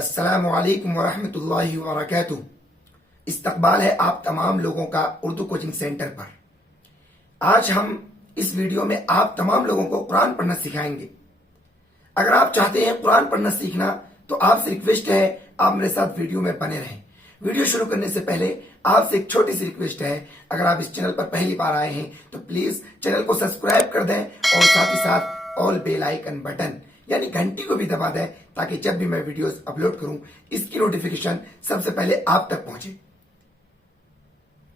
السلام علیکم ورحمۃ اللہ وبرکاتہ۔ استقبال ہے آپ تمام لوگوں کا اردو کوچنگ سینٹر پر۔ آج ہم اس ویڈیو میں آپ تمام لوگوں کو قرآن پڑھنا سکھائیں گے۔ اگر آپ چاہتے ہیں قرآن پڑھنا سیکھنا تو آپ سے ریکویسٹ ہے آپ میرے ساتھ ویڈیو میں بنے رہیں۔ ویڈیو شروع کرنے سے پہلے آپ سے ایک چھوٹی سی ریکویسٹ ہے، اگر آپ اس چینل پر پہلی بار آئے ہیں تو پلیز چینل کو سبسکرائب کر دیں اور ساتھ ہی ساتھ آل بیل آئیکن بٹن یعنی گھنٹی کو بھی دبا دیں تاکہ جب بھی میں ویڈیوز اپلوڈ کروں اس کی نوٹیفیکیشن سب سے پہلے آپ تک پہنچے،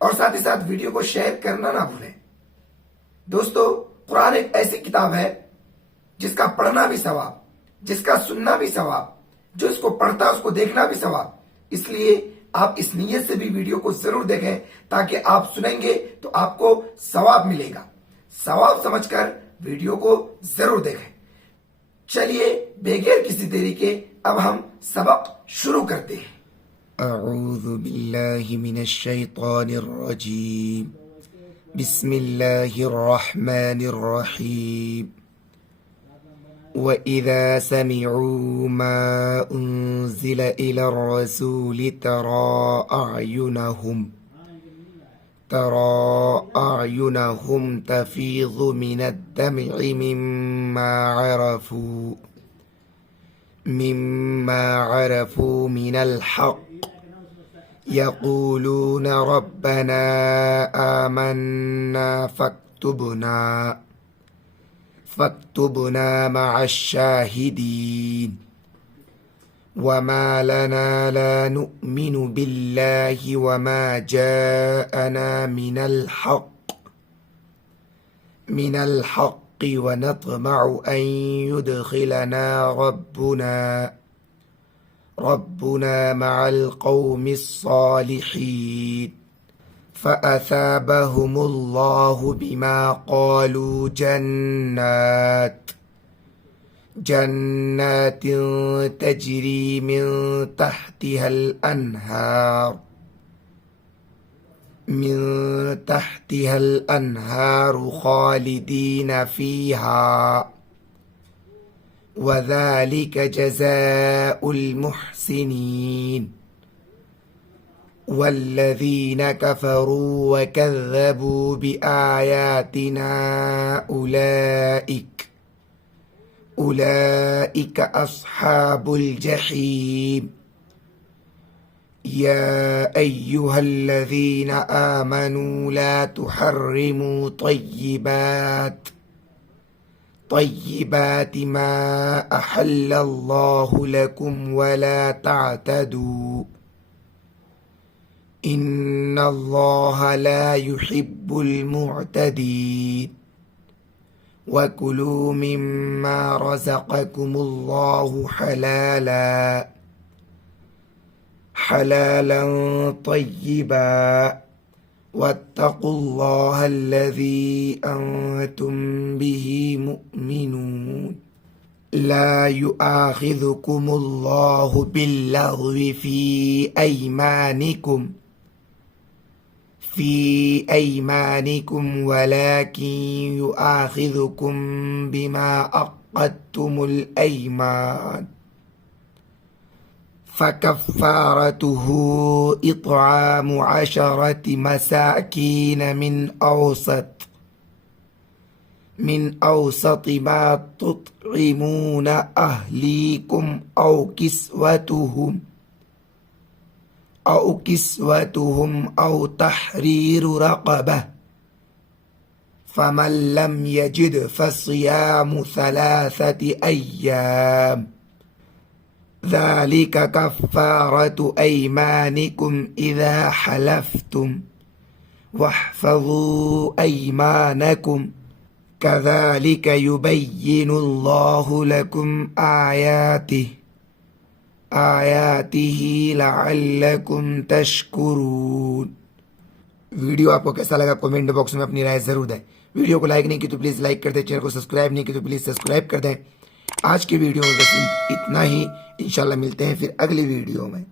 اور ساتھ ہی ساتھ ویڈیو کو شیئر کرنا نہ بھولیں۔ دوستو، قرآن ایک ایسی کتاب ہے جس کا پڑھنا بھی ثواب، جس کا سننا بھی ثواب، جو اس کو پڑھتا اس کو دیکھنا بھی ثواب۔ اس لیے آپ اس نیت سے بھی ویڈیو کو ضرور دیکھیں تاکہ آپ سنیں گے تو آپ کو ثواب ملے گا۔ ثواب سمجھ کر ویڈیو کو ضرور دیکھیں۔ چلیے بغیر کسی دیری کے اب ہم سبق شروع کرتے ہیں۔ اعوذ باللہ من الشیطان الرجیم، بسم اللہ الرحمن الرحیم۔ وَإِذَا سَمِعُوا مَا أُنزِلَ إِلَى الرَّسُولِ تَرَى أَعْيُنَهُمْ تَفِيضُ مِنَ الدَّمْعِ مِمَّا عَرَفُوا مِنَ الْحَقِّ يَقُولُونَ رَبَّنَا آمَنَّا فاكتبنا مع الشاهدين وما لنا لا نؤمن بالله وما جاءنا من الحق ونطمع أن يدخلنا ربنا مع القوم الصالحين فأثابهم الله بما قالوا جنات تجري من تحتها الأنهار خالدين فيها وذلك جزاء المحسنين والذين كفروا وكذبوا بآياتنا أولئك أصحاب الجحيم يا أيها الذين آمنوا لا تحرموا طيبات ما أحل الله لكم ولا تعتدوا إن الله لا يحب المعتدين وكلوا مما رزقكم الله حلالا طيبا واتقوا الله الذي أنتم به مؤمنون لا يؤاخذكم الله باللغو في أيمانكم ولكن يؤاخذكم بما عقدتم الأيمان فكفارته إطعام 10 مساكين من أوسط ما تطعمون أهليكم أو كسوتهم أو تحرير رقبة فمن لم يجد فصيام 3 أيام ذلك كفارة أيمانكم إذا حلفتم واحفظوا أيمانكم كذلك يبين الله لكم آياته لعلكم تشكرون۔ ویڈیو آپ کو کیسا لگا کومنٹ باکس میں اپنی رائے ضرور دیں۔ ویڈیو کو لائک نہیں کی تو پلیز لائک کر دیں، چینل کو سبسکرائب نہیں کی تو پلیز سبسکرائب کر دیں۔ آج کی ویڈیو میں بس اتنا ہی، انشاءاللہ ملتے ہیں پھر اگلی ویڈیو میں۔